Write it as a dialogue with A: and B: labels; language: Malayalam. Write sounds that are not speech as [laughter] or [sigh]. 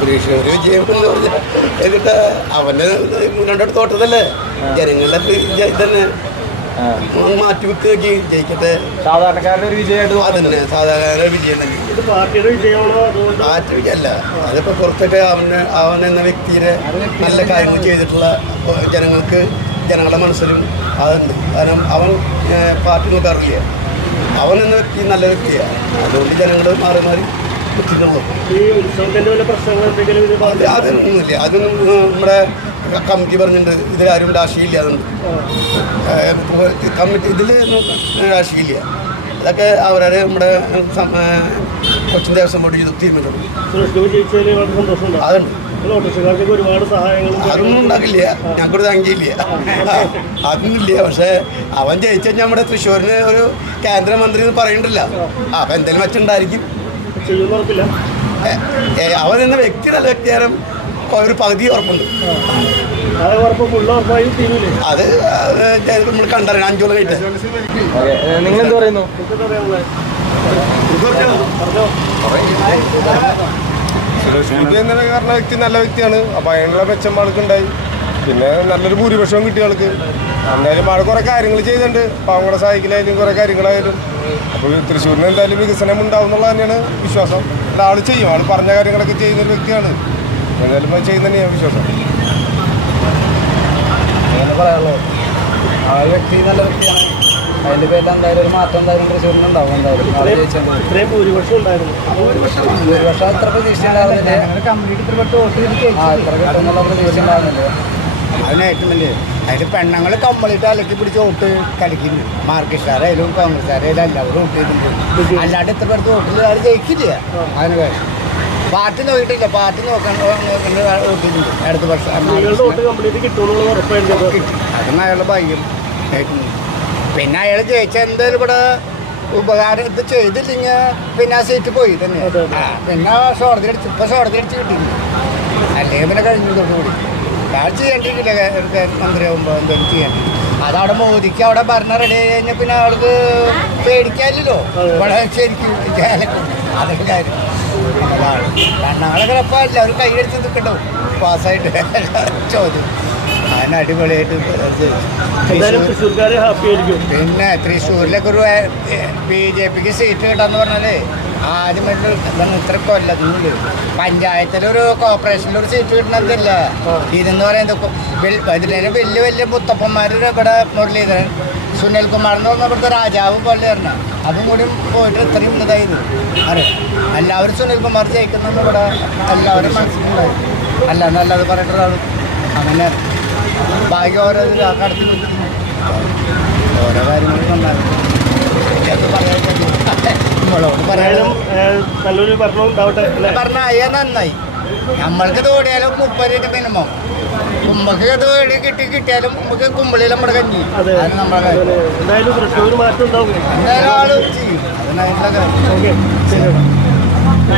A: സുരേഷ് ഒരു വിജയം എന്ന് പറഞ്ഞാൽ എന്നിട്ട് അവന്റെ മുന്നോട്ട് തോട്ടതല്ലേ ജനങ്ങളുടെ തന്നെ
B: ആ.
A: മാറ്റി വെക്കുകയൊക്കെ ജയിക്കട്ടെ.
B: സാധാരണക്കാരുടെ ഒരു വിജയമായിട്ട്
A: അതന്നെ സാധാരണ വിജയം തന്നെ.
C: ഇത് പാർട്ടിയുടെ വിജയമാണോ പാർട്ടി
A: മാറ്റി വിജയമല്ല അതിപ്പോൾ പുറത്തൊക്കെ അവന് അവൻ എന്ന വ്യക്തിയുടെ നല്ല കാര്യങ്ങൾ ചെയ്തിട്ടുള്ള ജനങ്ങൾക്ക് ജനങ്ങളുടെ മനസ്സിലും അതുണ്ട്. കാരണം അവൻ പാർട്ടി നോക്കാറില്ല. അവൻ എന്ന വ്യക്തി നല്ല വ്യക്തിയാണ് അതുകൊണ്ട് ജനങ്ങൾ മാറി മാറി
C: ഇത്
A: അതൊന്നുമില്ല. അതൊന്നും നമ്മുടെ കമ്മിറ്റി പറഞ്ഞിട്ടുണ്ട്. ഇതിൽ ആരും രാഷ്ട്രീയമില്ല അതുകൊണ്ട് കമ്മിറ്റി ഇതിൽ രാഷ്ട്രീയമില്ല അതൊക്കെ അവരെ നമ്മുടെ കൊച്ചിൻ ദേവസ്വം ബോർഡ് ചെയ്ത് തീരുമാനിച്ചു അതുണ്ട്. അതൊന്നും ഉണ്ടാക്കില്ല. ഞങ്ങൾക്കൊരു സംഖ്യയില്ല അതൊന്നുമില്ല. പക്ഷേ അവൻ ജയിച്ച നമ്മുടെ തൃശ്ശൂരിന് ഒരു കേന്ദ്രമന്ത്രി എന്ന് പറയണ്ടല്ലോ. അപ്പം എന്തെങ്കിലും വെച്ചിട്ടുണ്ടായിരിക്കും.
C: ചെയ്യുമെന്ന് വ്യക്തിയുടെ
A: ഏ, ഏ, അവൻ എന്ന വ്യക്തി നല്ല വ്യക്തിയാരം ഒരു പകുതി ഉറപ്പുണ്ട്.
C: അത്
A: നമ്മൾ കണ്ടറിയണം. അഞ്ചോളം
B: കഴിഞ്ഞ നിങ്ങൾ എന്ത് പറയുന്നു?
C: പറഞ്ഞ.
D: വ്യക്തി നല്ല വ്യക്തിയാണ്. അപ്പൊ അതിനുള്ള മെച്ചം ആൾക്കുണ്ടായി പിന്നെ നല്ലൊരു ഭൂരിപക്ഷവും കിട്ടിയ ആൾക്ക്. എന്തായാലും ആൾ കുറേ കാര്യങ്ങൾ ചെയ്തിട്ടുണ്ട്. പാവങ്ങളെ സഹായിക്കലായാലും കുറേ കാര്യങ്ങളായാലും. അപ്പോൾ തൃശ്ശൂരിന് എന്തായാലും വികസനം ഉണ്ടാവും എന്നുള്ളത് തന്നെയാണ് വിശ്വാസം. അല്ല ആൾ ചെയ്യും. ആൾ പറഞ്ഞ കാര്യങ്ങളൊക്കെ ചെയ്യുന്ന ഒരു വ്യക്തിയാണ്. എന്തായാലും അത് ചെയ്യുന്ന തന്നെയാണ് വിശ്വാസം.
E: അങ്ങനെ പറയാനുള്ളത്. ആ വ്യക്തി നല്ല വ്യക്തിയാണ്. അതിന്റെ പേരിൽ എന്തായാലും ഒരു മാറ്റം എന്തായാലും തൃശ്ശൂരിന് ഉണ്ടാവും എന്തായാലും.
C: ഭൂരിപക്ഷം ഉണ്ടായിരുന്നു.
E: ഭൂരിപക്ഷം അത്ര പ്രതീക്ഷ ഉണ്ടാവുന്നില്ല ആ ഇത്ര കിട്ടുന്നുള്ള പ്രതീക്ഷ ഉണ്ടാവുന്നില്ല
F: അതിന് ഏറ്റവും വലിയ അതിൽ പെണ്ണുങ്ങൾ കമ്പളിട്ട് അലക്കി പിടിച്ച് വോട്ട് കളിക്കുന്നു മാർക്കിസ്റ്റാരായാലും കോൺഗ്രസ്സുകാരായാലും എല്ലാവരും വോട്ട് ചെയ്തിട്ടുണ്ട്. അല്ലാണ്ട് ഇത്ര പേർക്ക് വോട്ടിൽ ആൾ ജയിക്കില്ല. അതിന് കാര്യം പാർട്ടി നോക്കിയിട്ടില്ല. പാർട്ടി നോക്കാൻ നോക്കേണ്ട വോട്ട് ചെയ്തിട്ടുണ്ട്. അടുത്ത വർഷം അതൊന്നും അയാളുടെ ഭാഗ്യം. ആയിട്ടുണ്ട് പിന്നെ അയാൾ ജയിച്ച എന്തായാലും ഇവിടെ ഉപകാരം ഇത് ചെയ്തില്ലെങ്കിൽ പിന്നെ ആ സീറ്റ് പോയി തന്നെ. പിന്നെ ഷോർജ് അടിച്ച് ഇപ്പൊ ഷോർജ് അടിച്ച് കിട്ടിയിട്ടുണ്ട്. അല്ലെങ്കിൽ പിന്നെ കഴിഞ്ഞു തൊട്ടുകൂടി അയാൾ ചെയ്യേണ്ടിയിട്ടില്ല മന്ത്രിയാകുമ്പോൾ എന്തെങ്കിലും ചെയ്യേണ്ടി അതവിടെ മോദിക്ക് അവിടെ ഭരണം റെഡി ആയി കഴിഞ്ഞാൽ പിന്നെ ആൾക്ക് പേടിക്കാനില്ലല്ലോ. ഇവിടെ ശരിക്കും അതൊക്കെ കാര്യം. അതാണ്. രണ്ടാളെ അപ്പം എല്ലാവരും കൈയടിച്ച് നിൽക്കണ്ടോ പാസ്സായിട്ട്. [laughs] ചോദ്യം. അതിന് അടിപൊളിയായിട്ട് പിന്നെ തൃശ്ശൂരിലൊക്കെ ഒരു ബി ജെ പിക്ക് സീറ്റ് കിട്ടാന്ന് പറഞ്ഞാലേ ആദ്യം ഇതാണ് ഇത്ര കൊല്ലത്തുനിന്നുണ്ട് പഞ്ചായത്തിലൊരു കോർപ്പറേഷനിലൊരു സീറ്റ് കിട്ടണതില്ല? ഇതെന്ന് പറയുന്നത് ഇതിലെ വലിയ വലിയ മുത്തപ്പന്മാർ ഇവിടെ മുരളീധരൻ സുനിൽകുമാർ എന്ന് പറഞ്ഞ ഇവിടുത്തെ രാജാവ് പോലെ തരണം അതും കൂടി പോയിട്ട് ഇത്രയും ഇതായത്. അറിയാം എല്ലാവരും സുനിൽകുമാർ ജയിക്കുന്നെന്ന് ഇവിടെ. എല്ലാവരും മനസ്സിലുണ്ടായി. അല്ല നല്ലത് പറഞ്ഞിട്ടുള്ള അങ്ങനെ ഭാഗ്യം ഓരോ ഇതിൽ കടത്തി നിൽക്കുന്നു ഓരോ കാര്യങ്ങളും നന്നായിരുന്നു പറയാനും
C: നല്ലൊരു ഭരണം ഉണ്ടാവട്ടെ
F: നന്നായി. നമ്മൾക്ക് തോടിയാലും മുപ്പത് മിനിമം. കുമ്പക്ക് തോടി കിട്ടി കിട്ടിയാലും നമുക്ക് കുമ്പളിയിൽ നമ്മുടെ കഞ്ഞി.
C: അതെ. നമ്മുടെ എന്തായാലും
F: ആൾ ചെയ്യും. അതിനായിട്ടുള്ള കാര്യം.